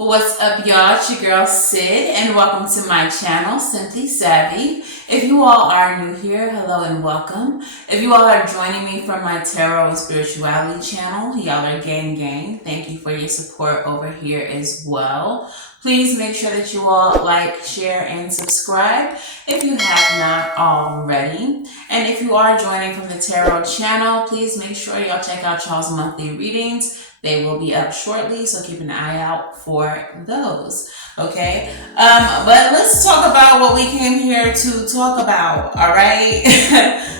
What's up, y'all? It's your girl Sid, and welcome to my channel, Simply Savvy. If you all are new here, hello and welcome. If you all are joining me from my Tarot and Spirituality channel, y'all are gang. Thank you for your support over here as well. Please make sure that you all like, share, and subscribe if you have not already. And if you are joining from the Tarot channel, please make sure y'all check out y'all's monthly readings. They will be up shortly, so keep an eye out for those, okay? But let's talk about what we came here to talk about, all right?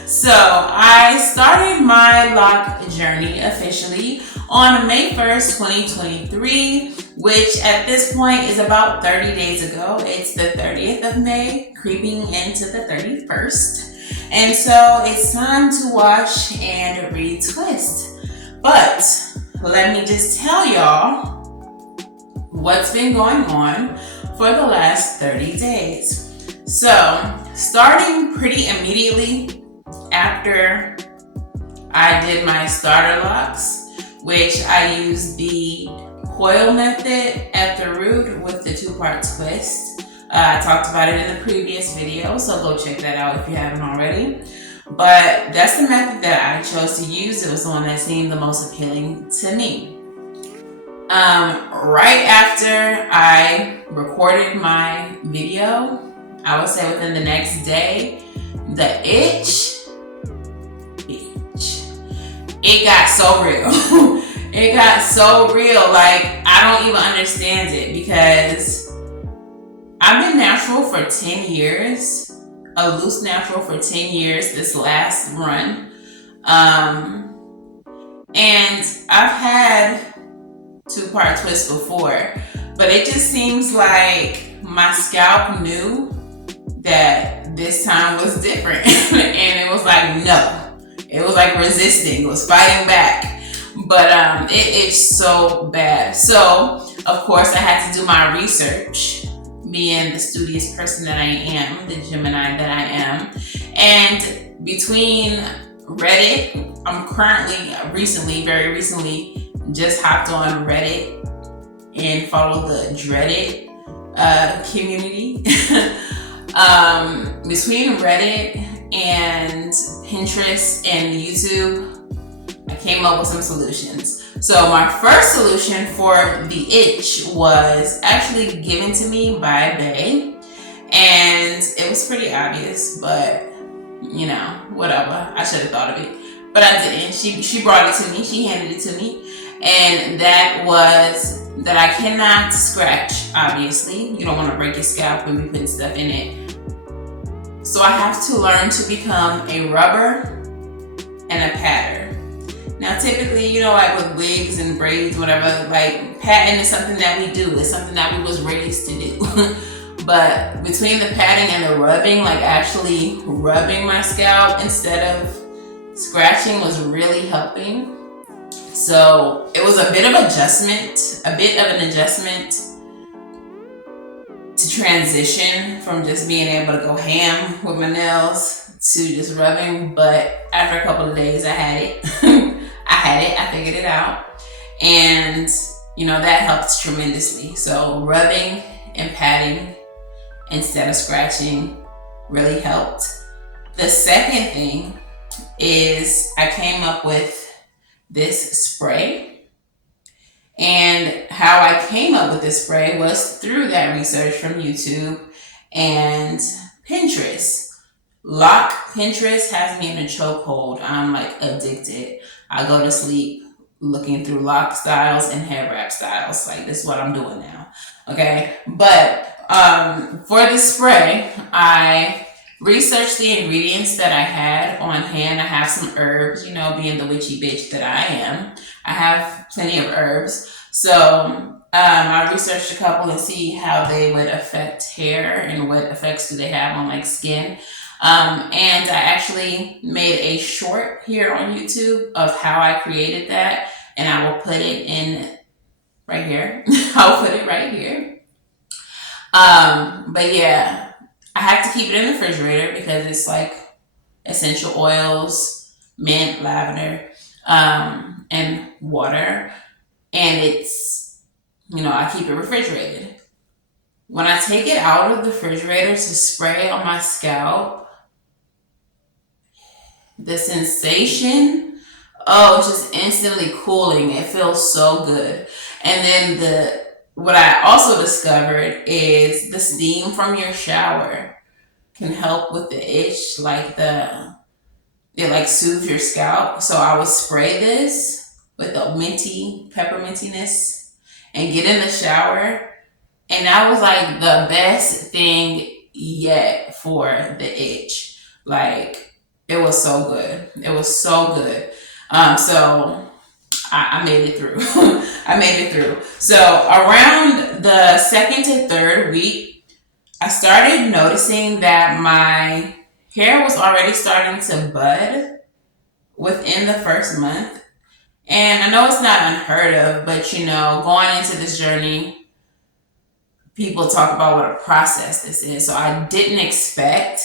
So I started my lock journey officially on May 1st, 2023, which at this point is about 30 days ago. It's the 30th of May, creeping into the 31st. And so it's time to wash and retwist. But let me just tell y'all what's been going on for the last 30 days. So, starting pretty immediately after I did my starter locks, which I used the coil method at the root with the 2-part twist. I talked about it in the previous video, so go check that out if you haven't already. But that's the method that I chose to use. It was the one that seemed the most appealing to me. Right after I recorded my video, I would say within the next day, the itch, it got so real. It got so real, like I don't even understand it, because I've been natural for 10 years. A loose natural for 10 years this last run. And I've had 2-part twists before, but it just seems like my scalp knew that this time was different. And it was like, no. It was like resisting, it was fighting back. But it itched so bad. So, of course, I had to do my research, being the studious person that I am, the Gemini that I am. And between Reddit, I'm currently, very recently, just hopped on Reddit and followed the Dreaded community. Between Reddit and Pinterest and YouTube, I came up with some solutions. So my first solution for the itch was actually given to me by Bae, and it was pretty obvious, but you know, whatever. I should have thought of it, but I didn't. She brought it to me. She handed it to me, and that was that I cannot scratch. Obviously, you don't want to break your scalp when you're putting stuff in it. So I have to learn to become a rubber and a patter. Now, typically, you know, like with wigs and braids, whatever, like patting is something that we do. It's something that we was raised to do. But between the patting and the rubbing, like actually rubbing my scalp instead of scratching was really helping. So it was a bit of an adjustment to transition from just being able to go ham with my nails to just rubbing. But after a couple of days, I had it. I figured it out. And, you know, that helped tremendously. So rubbing and patting instead of scratching really helped. The second thing is I came up with this spray. And how I came up with this spray was through that research from YouTube and Pinterest. Pinterest has me in a chokehold. I'm like addicted. I go to sleep looking through lock styles and hair wrap styles. Like, this is what I'm doing now. Okay. But for the spray, I researched the ingredients that I had on hand. I have some herbs, you know, being the witchy bitch that I am. I have plenty of herbs. So I researched a couple and see how they would affect hair and what effects do they have on like skin. And I actually made a short here on YouTube of how I created that, and I will put it in right here. I'll put it right here. But yeah, I have to keep it in the refrigerator because it's like essential oils, mint, lavender, and water. And it's I keep it refrigerated. When I take it out of the refrigerator to spray on my scalp, the sensation, oh, it's just instantly cooling. It feels so good. And then what I also discovered is the steam from your shower can help with the itch, it like soothes your scalp. So I would spray this with the peppermintiness and get in the shower. And that was like the best thing yet for the itch. Like, it was so good. It was so good. So I made it through. I made it through. So around the second to third week, I started noticing that my hair was already starting to bud within the first month. And I know it's not unheard of, but going into this journey, people talk about what a process this is. So I didn't expect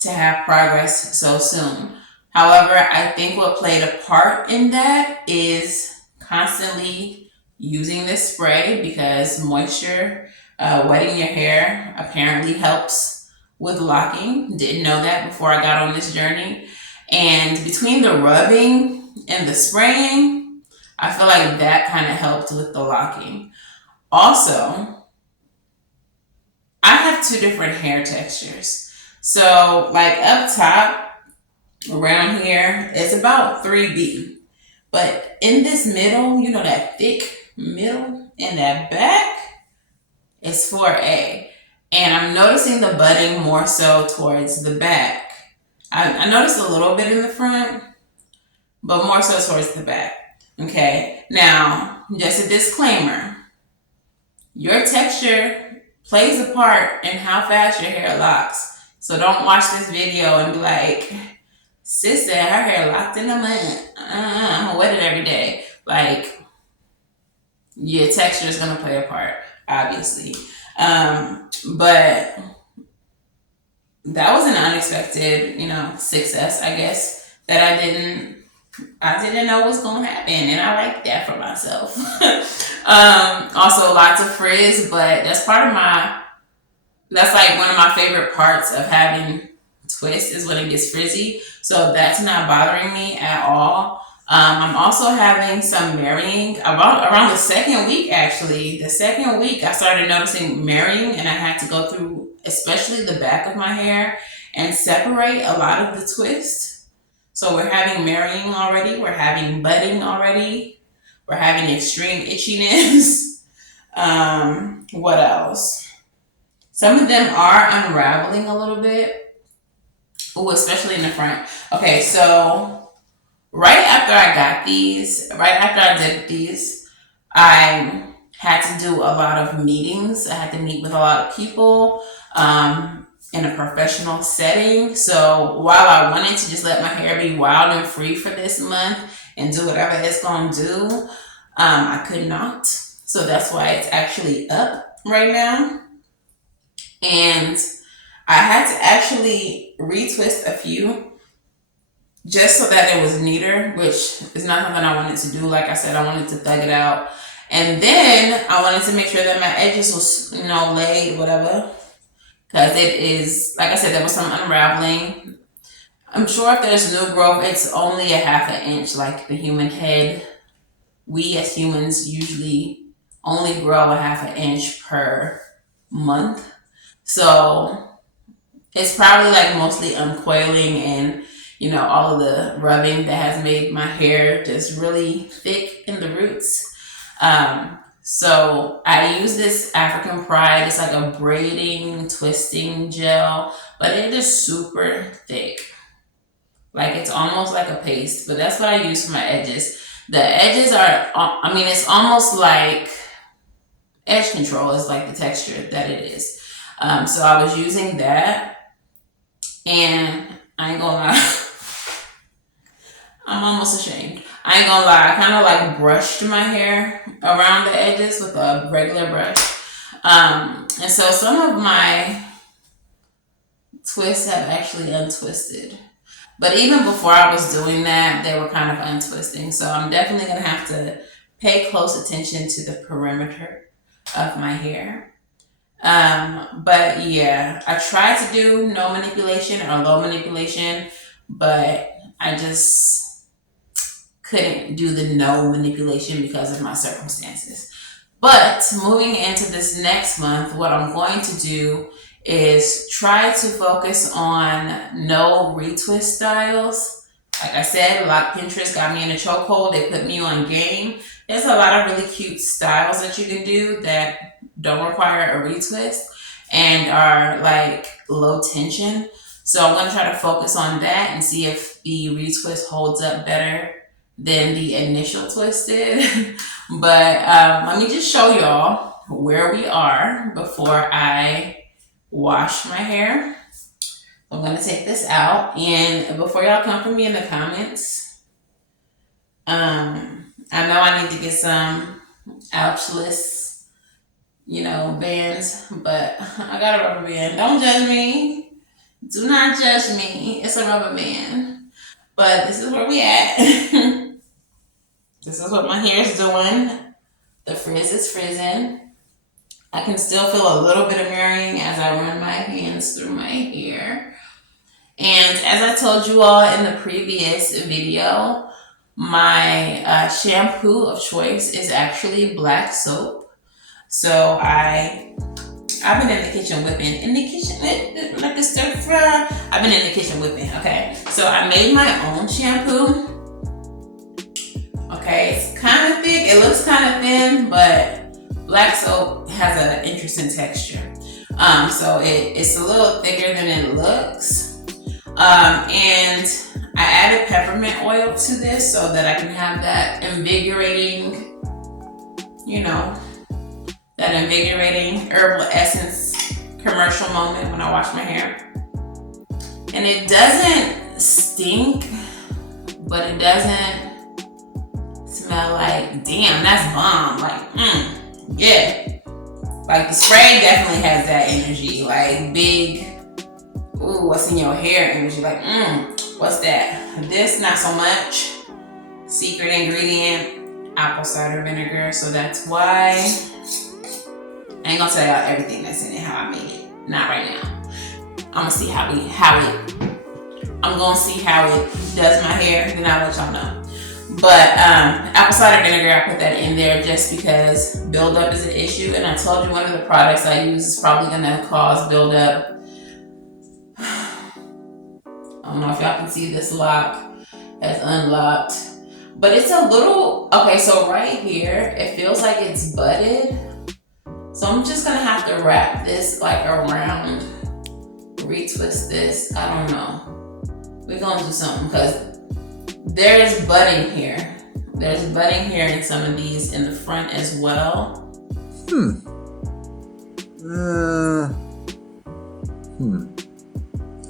to have progress so soon. However, I think what played a part in that is constantly using this spray, because moisture, wetting your hair apparently helps with locking. Didn't know that before I got on this journey. And between the rubbing and the spraying, I feel like that kind of helped with the locking. Also, I have two different hair textures. So, like up top, around here, it's about 3B. But in this middle, that thick middle in that back, it's 4A. And I'm noticing the budding more so towards the back. I noticed a little bit in the front, but more so towards the back. Okay, now, just a disclaimer. Your texture plays a part in how fast your hair locks. So don't watch this video and be like, sis said her hair locked in a month. I'm gonna wet it every day. Like, your texture is gonna play a part, obviously. But that was an unexpected, success, I guess, that I didn't know was gonna happen, and I like that for myself. Also, lots of frizz, but that's like one of my favorite parts of having twist is when it gets frizzy. So that's not bothering me at all. I'm also having some marrying around the second week, actually. The second week, I started noticing marrying, and I had to go through, especially the back of my hair, and separate a lot of the twist. So we're having marrying already. We're having budding already. We're having extreme itchiness. What else? Some of them are unraveling a little bit. Oh, especially in the front. Okay, so right after I did these, I had to do a lot of meetings. I had to meet with a lot of people in a professional setting. So while I wanted to just let my hair be wild and free for this month and do whatever it's going to do, I could not. So that's why it's actually up right now. And I had to actually retwist a few just so that it was neater, which is not something I wanted to do. Like I said, I wanted to thug it out. And then I wanted to make sure that my edges was, laid, whatever. Because it is, like I said, there was some unraveling. I'm sure if there's new growth, it's only a ½ inch, like the human head. We as humans usually only grow a ½ inch per month. So it's probably like mostly uncoiling and, all of the rubbing that has made my hair just really thick in the roots. So I use this African Pride. It's like a braiding, twisting gel, but it is super thick. Like, it's almost like a paste, but that's what I use for my edges. The edges are, it's almost like edge control is like the texture that it is. So I was using that, and I ain't gonna lie, I'm almost ashamed. I ain't gonna lie, I kind of like brushed my hair around the edges with a regular brush. And so some of my twists have actually untwisted. But even before I was doing that, they were kind of untwisting. So I'm definitely gonna have to pay close attention to the perimeter of my hair. But yeah, I tried to do no manipulation or low manipulation, but I just couldn't do the no manipulation because of my circumstances. But moving into this next month, what I'm going to do is try to focus on no retwist styles. Like I said, a lot of Pinterest got me in a chokehold. They put me on game. There's a lot of really cute styles that you can do that don't require a retwist and are like low tension. So I'm going to try to focus on that and see if the retwist holds up better than the initial twist did. But let me just show y'all where we are before I wash my hair. I'm going to take this out, and before y'all come for me in the comments, I know I need to get some ouchless, bands, but I got a rubber band. Don't judge me. Do not judge me. It's a rubber band. But this is where we at. This is what my hair is doing. The frizz is frizzing. I can still feel a little bit of mirroring as I run my hands through my hair. And as I told you all in the previous video, my shampoo of choice is actually black soap. So I've been in the kitchen whipping. Like a stir fry. I've been in the kitchen whipping, okay? So I made my own shampoo. Okay, it's kind of thick. It looks kind of thin, but black soap has an interesting texture. So it's a little thicker than it looks. And I added peppermint oil to this so that I can have that invigorating, that invigorating herbal essence commercial moment when I wash my hair. And it doesn't stink, but it doesn't smell like, damn, that's bomb. Like, yeah. Like the spray definitely has that energy, like big, ooh, what's in your hair energy, like, what's that? This, not so much. Secret ingredient, apple cider vinegar, so that's why. I ain't gonna tell y'all everything that's in it, how I made it. Not right now. I'm gonna see how it does my hair, then I'll let y'all know. But apple cider vinegar, I put that in there just because buildup is an issue. And I told you one of the products I use is probably gonna cause buildup. I don't know if y'all can see this lock has unlocked. But it's a little, okay, so right here, it feels like it's budded. So I'm just gonna have to wrap this like around, retwist this, I don't know. We're gonna do something because there's budding here. There's budding here in some of these in the front as well.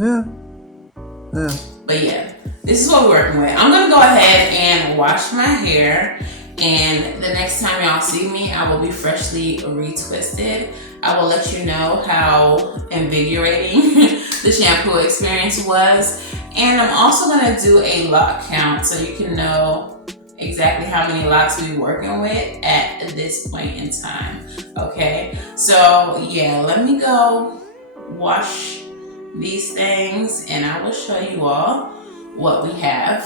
Yeah. But yeah, this is what we're working with. I'm gonna go ahead and wash my hair, and the next time y'all see me, I will be freshly retwisted. I will let you know how invigorating the shampoo experience was. And I'm also gonna do a lock count so you can know exactly how many locks we're working with at this point in time, okay? So yeah, let me go wash these things and I will show you all what we have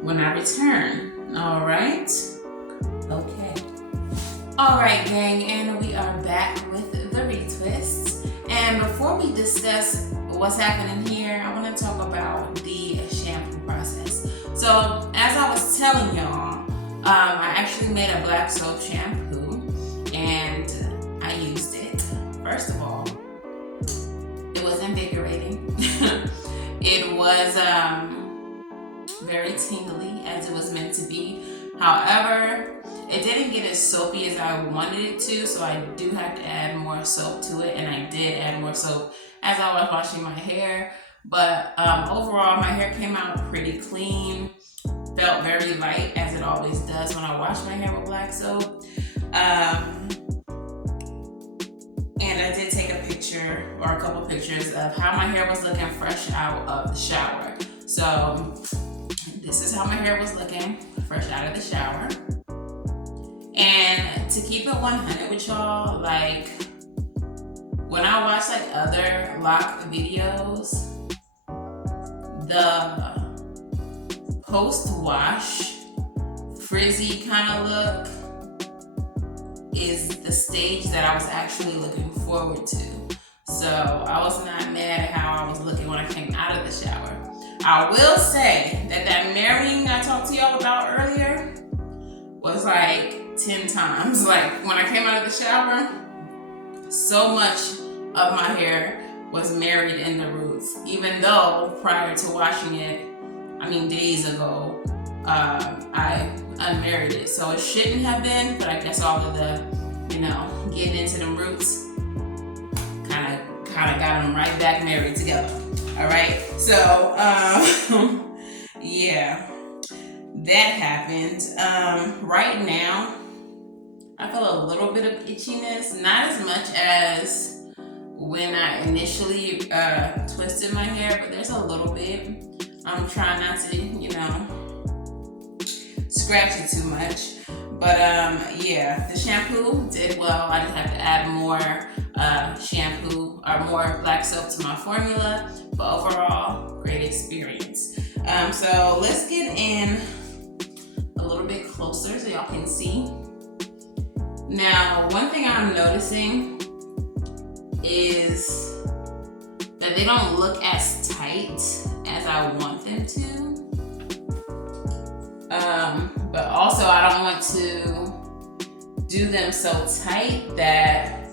when I return, all right? Okay. All right, gang, and we are back with the retwists. And before we discuss what's happening here, I want to talk about the shampoo process. So as I was telling y'all, I actually made a black soap shampoo and I used it. First of all, it was invigorating. It was very tingly as it was meant to be. However, it didn't get as soapy as I wanted it to, so I do have to add more soap to it, and I did add more soap as I was washing my hair. But overall, my hair came out pretty clean, felt very light, as it always does when I wash my hair with black soap. And I did take a picture, or a couple pictures, of how my hair was looking fresh out of the shower. So this is how my hair was looking fresh out of the shower. And to keep it 100 with y'all, like when I watch like other lock videos, the post-wash frizzy kind of look is the stage that I was actually looking forward to. So I was not mad at how I was looking when I came out of the shower. I will say that marrying I talked to y'all about earlier was like 10 times. Like when I came out of the shower, so much of my hair was married in the roots. Even though prior to washing it, days ago, I unmarried it. So it shouldn't have been, but I guess all of the, getting into them roots kind of got them right back married together. All right. So, yeah, that happened. Right now, I feel a little bit of itchiness, not as much as when I initially twisted my hair, but there's a little bit. I'm trying not to, scratch it too much. But yeah, the shampoo did well. I just have to add more shampoo or more black soap to my formula. But overall, great experience. So let's get in a little bit closer so y'all can see. Now, one thing I'm noticing is that they don't look as tight as I want them to. But also I don't want to do them so tight that,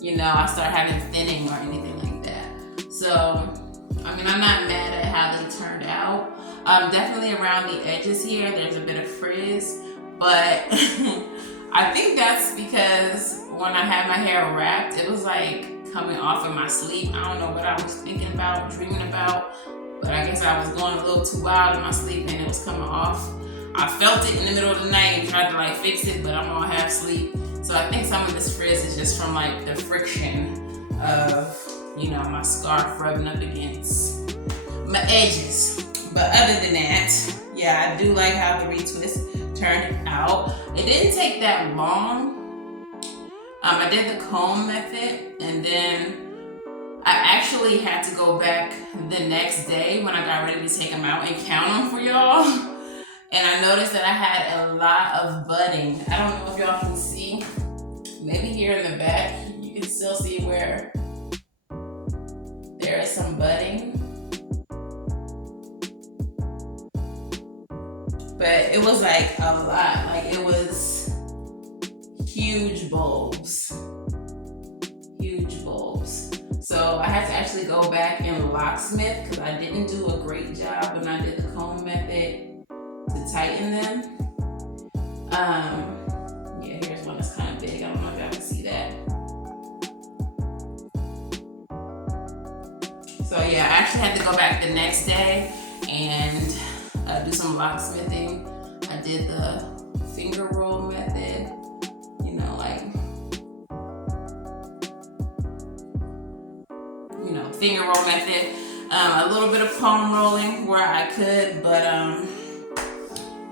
I start having thinning or anything like that. So, I'm not mad at how they turned out. Definitely around the edges here, there's a bit of frizz, but I think that's because when I had my hair wrapped, it was like coming off in my sleep. I don't know what I was thinking about, dreaming about, but I guess I was going a little too wild in my sleep and it was coming off. I felt it in the middle of the night and tried to fix it, but I'm on half sleep. So I think some of this frizz is just from the friction of, my scarf rubbing up against my edges. But other than that, yeah, I do like how the retwist turned out. It didn't take that long. I did the comb method, and then I actually had to go back the next day when I got ready to take them out and count them for y'all. And I noticed that I had a lot of budding. I don't know if y'all can see. Maybe here in the back, you can still see where there is some budding. But it was a lot. It was huge bulbs. Huge bulbs. So I had to actually go back and locksmith because I didn't do a great job when I did the comb method to tighten them. Yeah, here's one that's kind of big. I don't know if y'all can see that. So yeah, I actually had to go back the next day and do some locksmithing. I did the finger roll method, finger roll method. A little bit of palm rolling where I could, but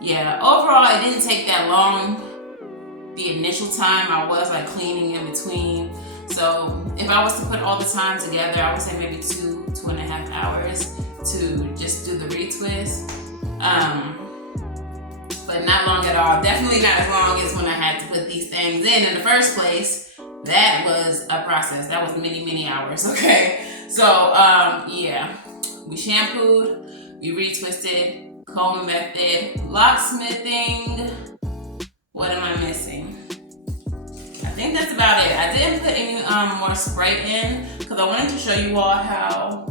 yeah, overall it didn't take that long. The initial time I was cleaning in between. So if I was to put all the time together, I would say maybe 2.5 hours to just do the retwist. But not long at all. Definitely not as long as when I had to put these things in the first place. That was a process. That was many, many hours, okay? So, yeah, we shampooed, we retwisted, comb method, locksmithing. What am I missing? I think that's about it. I didn't put any more spray in because I wanted to show you all how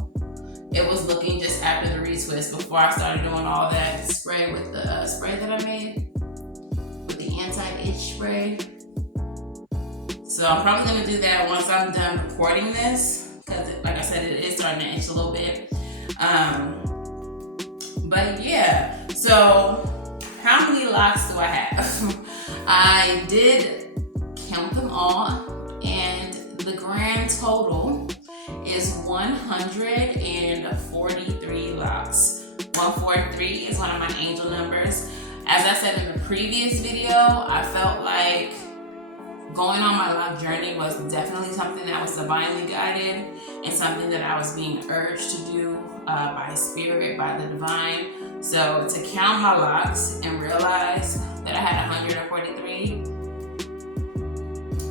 it was looking just after the retwist before I started doing all that spray with the spray that I made with the anti-itch spray. So I'm probably gonna do that once I'm done recording this because like I said, it is starting to itch a little bit. But yeah, so how many locks do I have? I did count them all and the grand total is 143 locks. 143 is one of my angel numbers. As I said in the previous video, I felt like going on my Loc journey was definitely something that was divinely guided and something that I was being urged to do by spirit, by the divine. So to count my Locs and realize that I had 143,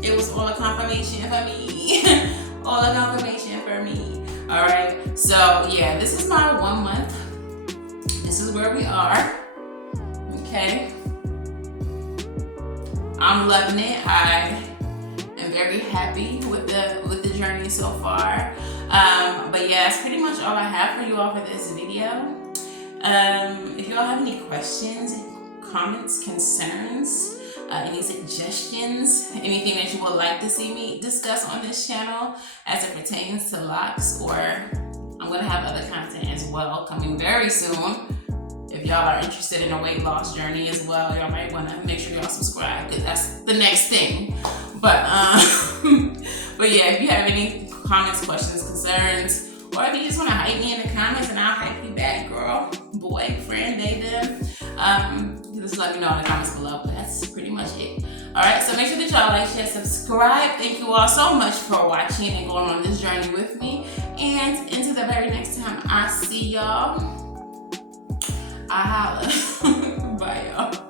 it was all a confirmation for me. All a confirmation for me. Alright, so yeah, this is my 1 month. This is where we are. Okay. I'm loving it. I am very happy with the journey so far. But yeah, that's pretty much all I have for you all for this video. If you all have any questions, comments, concerns, any suggestions, anything that you would like to see me discuss on this channel as it pertains to Locs, or I'm gonna have other content as well coming very soon. If y'all are interested in a weight loss journey as well, y'all might want to make sure y'all subscribe, because that's the next thing. But but yeah, if you have any comments, questions, concerns, or if you just want to hype me in the comments and I'll hype you back, girl, boy, friend, they them, just let me know in the comments below. But that's pretty much it. Alright, so make sure that y'all like, share, subscribe. Thank you all so much for watching and going on this journey with me. And until the very next time I see y'all, I holla. Bye, y'all.